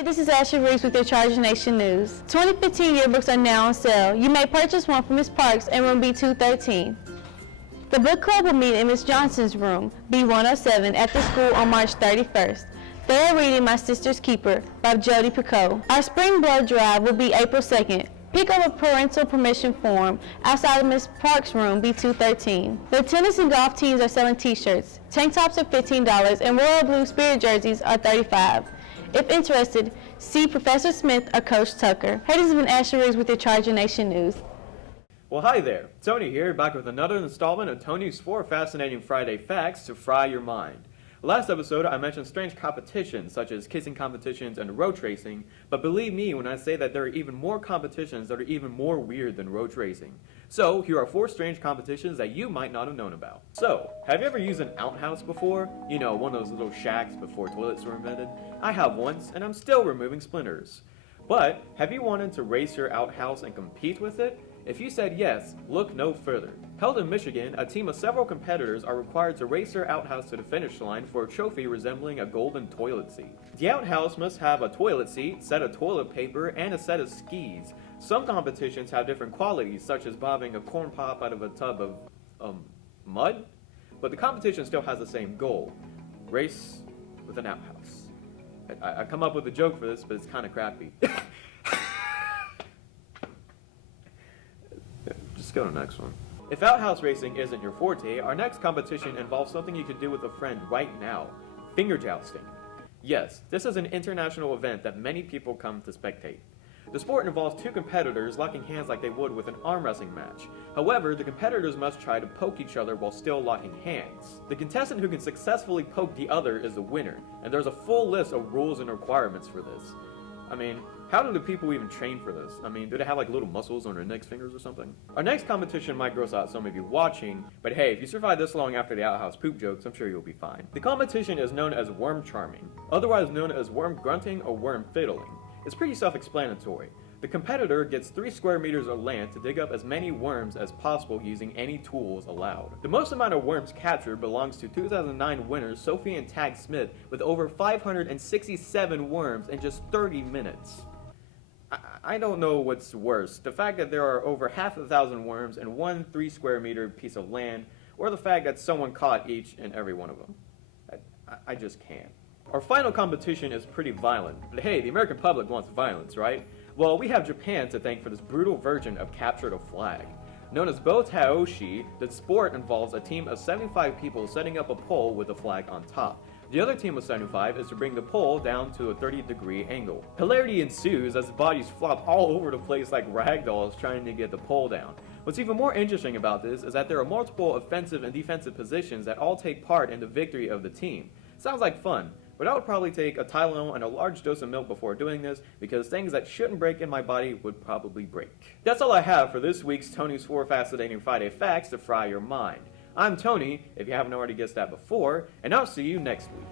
Hey, this is Ashley Reeves with your Charger Nation News. 2015 yearbooks are now on sale. You may purchase one from Ms. Parks in room B213. The book club will meet in Ms. Johnson's room, B107, at the school on March 31st. They are reading My Sister's Keeper by Jodi Picoult. Our spring blood drive will be April 2nd. Pick up a parental permission form outside of Ms. Parks' room, B213. The tennis and golf teams are selling t-shirts. Tank tops are $15 and royal blue spirit jerseys are $35. If interested, see Professor Smith or Coach Tucker. Hey, this has been Ashley Reeves with your Charger Nation News. Well, hi there. Tony here, back with another installment of Tony's 4 Fascinating Friday Facts to fry your mind. Last episode, I mentioned strange competitions such as kissing competitions and road racing, but believe me when I say that there are even more competitions that are even more weird than road racing. So, here are 4 strange competitions that you might not have known about. So, have you ever used an outhouse before? You know, one of those little shacks before toilets were invented? I have once, and I'm still removing splinters. But, have you wanted to race your outhouse and compete with it? If you said yes, look no further. Held in Michigan, a team of several competitors are required to race their outhouse to the finish line for a trophy resembling a golden toilet seat. The outhouse must have a toilet seat, set of toilet paper, and a set of skis. Some competitions have different qualities, such as bobbing a corn pop out of a tub of, mud? But the competition still has the same goal. Race with an outhouse. I come up with a joke for this, but it's kind of crappy. Just go to the next one. If outhouse racing isn't your forte, our next competition involves something you can do with a friend right now. Finger jousting. Yes, this is an international event that many people come to spectate. The sport involves 2 competitors locking hands like they would with an arm wrestling match. However, the competitors must try to poke each other while still locking hands. The contestant who can successfully poke the other is the winner, and there's a full list of rules and requirements for this. I mean, how do the people even train for this? I mean, do they have like little muscles on their next fingers or something? Our next competition might gross out some of you watching, but hey, if you survive this long after the outhouse poop jokes, I'm sure you'll be fine. The competition is known as worm charming, otherwise known as worm grunting or worm fiddling. It's pretty self-explanatory. The competitor gets 3 square meters of land to dig up as many worms as possible using any tools allowed. The most amount of worms captured belongs to 2009 winners Sophie and Tag Smith with over 567 worms in just 30 minutes. I don't know what's worse, the fact that there are over half a thousand worms in 1 3 square meter piece of land, or the fact that someone caught each and every one of them. I just can't. Our final competition is pretty violent, but hey, the American public wants violence, right? Well, we have Japan to thank for this brutal version of Capture the Flag. Known as Bo Taoshi, the sport involves a team of 75 people setting up a pole with a flag on top. The other team of 75 is to bring the pole down to a 30-degree angle. Hilarity ensues as the bodies flop all over the place like ragdolls trying to get the pole down. What's even more interesting about this is that there are multiple offensive and defensive positions that all take part in the victory of the team. Sounds like fun, but I would probably take a Tylenol and a large dose of milk before doing this because things that shouldn't break in my body would probably break. That's all I have for this week's Tony's 4 Fascinating Friday Facts to fry your mind. I'm Tony, if you haven't already guessed that before, and I'll see you next week.